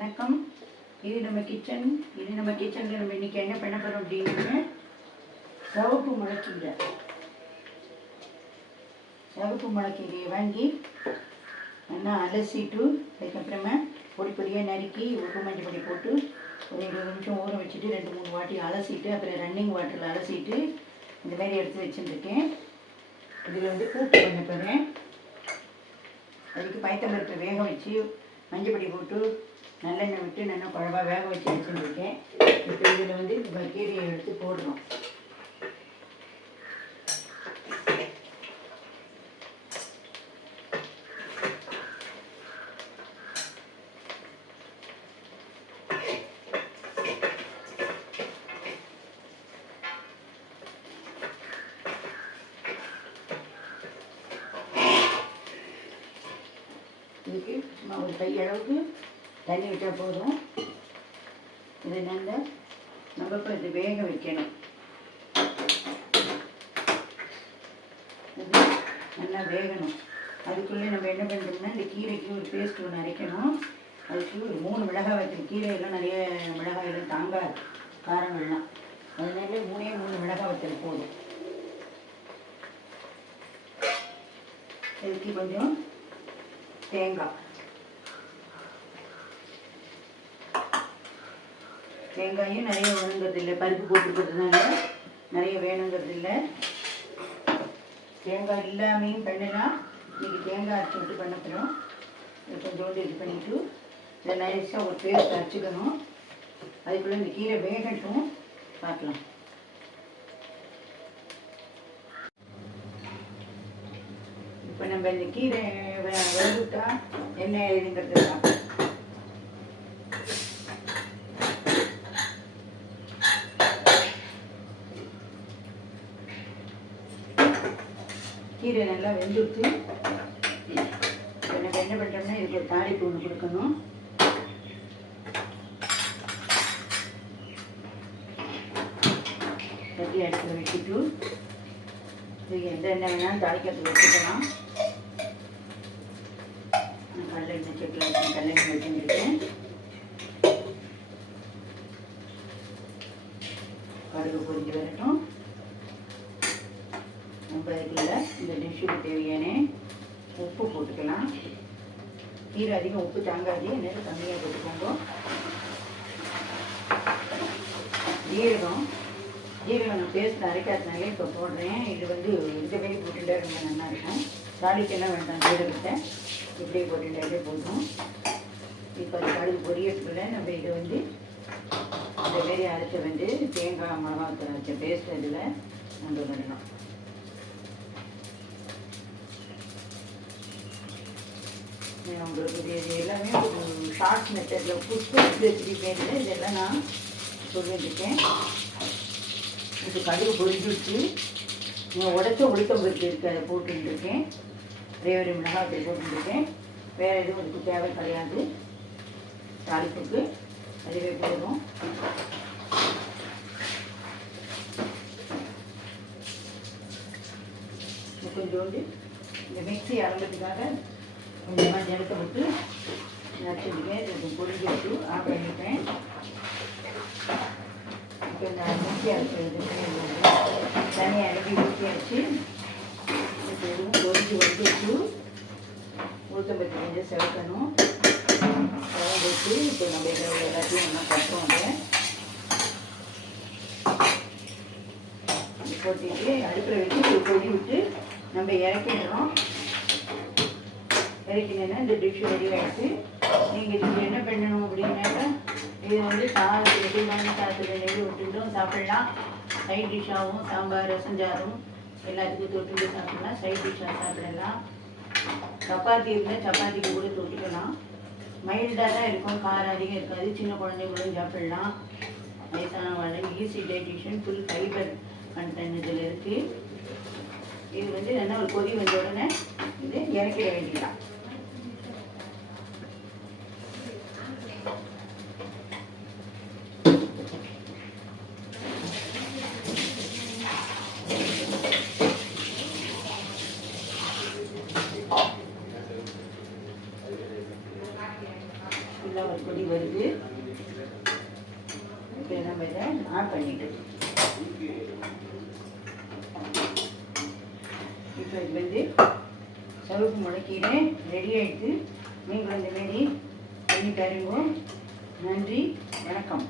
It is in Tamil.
வணக்கம். இது நம்ம கிச்சனில் நம்ம இன்றைக்கி என்ன பண்ண போகிறோம் அப்படின்னா சிவப்பு முளைக்கீரையை வாங்கி நல்லா அலசிட்டு அதுக்கப்புறமா பொடி பொடியாக நறுக்கி உப்பு மஞ்சள் பொடி போட்டு ஒரு 20 நிமிஷம் ஊற வச்சுட்டு 2-3 வாட்டி அலசிட்டு அப்புறம் ரன்னிங் வாட்டரில் அலசிட்டு இந்த மாதிரி எடுத்து வச்சுருக்கேன். இதில் கூட்டு பண்ண போகிறேன். அதுக்கு பயத்தம்பருப்பை வேக வச்சு மஞ்சள் பொடி போட்டு நல்லெண்ணெய் விட்டு நல்லா குழம்பா வேக வச்சு வச்சுருக்கேன். இப்போ இதில் இந்த கீரையை எடுத்து போடுறோம். இதுக்கு சும்மா ஒரு கையளவுக்கு தண்ணி விட்டால் போதும். இதை நம்ம இப்போ இது வேக வைக்கணும். இது நல்லா வேகணும். அதுக்குள்ளே நம்ம என்ன பண்ணுறோம்னா இந்த கீரைக்கு ஒரு பேஸ்ட் ஒன்று அரைக்கணும். அதுக்கு ஒரு 3 மிளகாய் வைக்கணும். கீரையெல்லாம் நிறைய மிளகாயெல்லாம் தாங்காது காரங்கள்லாம், அதனால 3 மிளகாய் வைக்கிறது போதும். இதுக்கு கொஞ்சம் தேங்காயும் நிறைய வேணுங்கிறது இல்லை, பருப்பு போட்டுக்கிறதுனால நிறைய வேணுங்கிறது இல்லை. தேங்காய் இல்லாமையும் பண்ணலாம். இன்றைக்கி தேங்காய் அரைச்சி விட்டு பண்ண போகிறோம். கொஞ்சோண்டு இது பண்ணிவிட்டு இதை நைஸாக ஒரு பேஸ்ட் அரைச்சிக்கணும். அதுக்குள்ளே இந்த கீரை வேகட்டும் பார்க்கலாம். இப்போ நம்ம இந்த கீரை வேகவிட்டா என்ன ஏதுங்கிறது பார்க்கலாம். கீரை நல்லா வெந்துட்டு இப்போ நம்ம என்ன பண்ணுறோம்னா இதுக்கு ஒரு தாளிப்பு ஒன்று கொடுக்கணும். கட்டி அடுப்பில் வச்சுட்டு இதுக்கு எந்த எண்ணெய் வேணாலும் தாளிக்கிறதுக்கு வச்சுக்கலாம். கடலெண்ணெய் செட்டில் வச்சு கடலெண்ணெய் வச்சுருக்கேன். கடுகு பொரிஞ்சு வரட்டும். நம்ம இதுக்குள்ள இந்த டிஷ்ஷுக்கு தேவையான உப்பு போட்டுக்கலாம். கீரை அதிகம் உப்பு தாங்காது, என்னென்ன கம்மியாக போட்டுக்கோங்க. ஜீரகம் நான் பேஸ்ட் அரைக்காதனால இப்போ போடுறேன். இது இந்த மாதிரி போட்டுட்டே ரொம்ப நல்லா இருக்கும். தாளிக்கெல்லாம் வேண்டாம், ஜீரகத்தை இப்படியே போட்டுட்டாலே போதும். இப்போ அது கடுகு பொரியத்துக்குள்ள நம்ம இதை இந்த மாரி அரைச்ச தேங்காய் மிளகாத்தூள் அரைச்ச பேஸ்ட் இதில் நம்ம பண்ணலாம். உங்களுக்கு இது எல்லாமே ஒரு ஷார்ட் மெத்தடில் புஷ்பு ரெசிபி பேரில் இதெல்லாம் நான் சொல்லியிருக்கேன். இது கடுகு பொரிஞ்சுட்டு உடச்ச உளுத்தம்பருப்பு இருக்குது, அதை போட்டுருக்கேன். ஒரே மிளகாய் போட்டுருக்கேன். வேறு எதுவும் இதுக்கு தேவை கிடையாது. தாளிப்புக்கு அதுவே போதும். கொஞ்சோண்டு இந்த மிக்ஸி அரைக்கிறதுக்காக கொஞ்சமாக ஜலத்தை விட்டு நச்சுருக்கேன். இது பொரிஞ்சு விட்டு ஆஃப் பண்ணிப்பேன். இப்போ இந்த மிக்ஸி அரைக்கிறது தனியாக அரைக்கி ஊற்றி அரைச்சி இப்போ எதுவும் பொரிஞ்சு வந்துட்டு உளுத்தம்பருப்பு கொஞ்சம் செவக்கணும். செவந்துட்டு இப்போ நம்ம எல்லாத்தையும் நல்லா கட்டுறோங்க. போட்டுட்டு அடுப்பில் வச்சு ஒரு கொதி விட்டு நம்ம இறக்கிடுறோம். இறக்கினேன்னா இந்த டிஷ் ரெடி ஆகிடுச்சு. நீங்கள் இதுக்கு என்ன பண்ணணும் அப்படின்னாக்கா இது சாதத்துக்கு சாதத்துக்கு நெய் விட்டுட்டும் சாப்பிட்லாம். சைட் டிஷ்ஷாகவும் சாம்பார் ரசஞ்சாரும் எல்லாத்துக்கும் தொட்டுட்டு சாப்பிட்லாம். சைட் டிஷ்ஷாக சாப்பிடலாம். சப்பாத்தி இருந்தால் சப்பாத்திக்கு கூட தொட்டுக்கலாம். மைல்டாக தான் இருக்கும், காரம் அதிகம் இருக்காது. சின்ன குழந்தைங்களும் சாப்பிடலாம். வயசானவங்க easy digestion, full fibre content இதில் இருக்குது. இது நல்லா ஒரு கொதி வந்த உடனே இது இறக்கிட வேண்டியதான். ஃபுல்லாக ஒரு கொடி வருது. இப்போ நம்ம இதை ஆட் பண்ணிட்டு இப்போ இது வந்து சவுக்கு முளைக்கீரை ரெடி ஆகிடுது. நீங்களும் இந்த மாரி பண்ணி பாருங்க. நன்றி, வணக்கம்.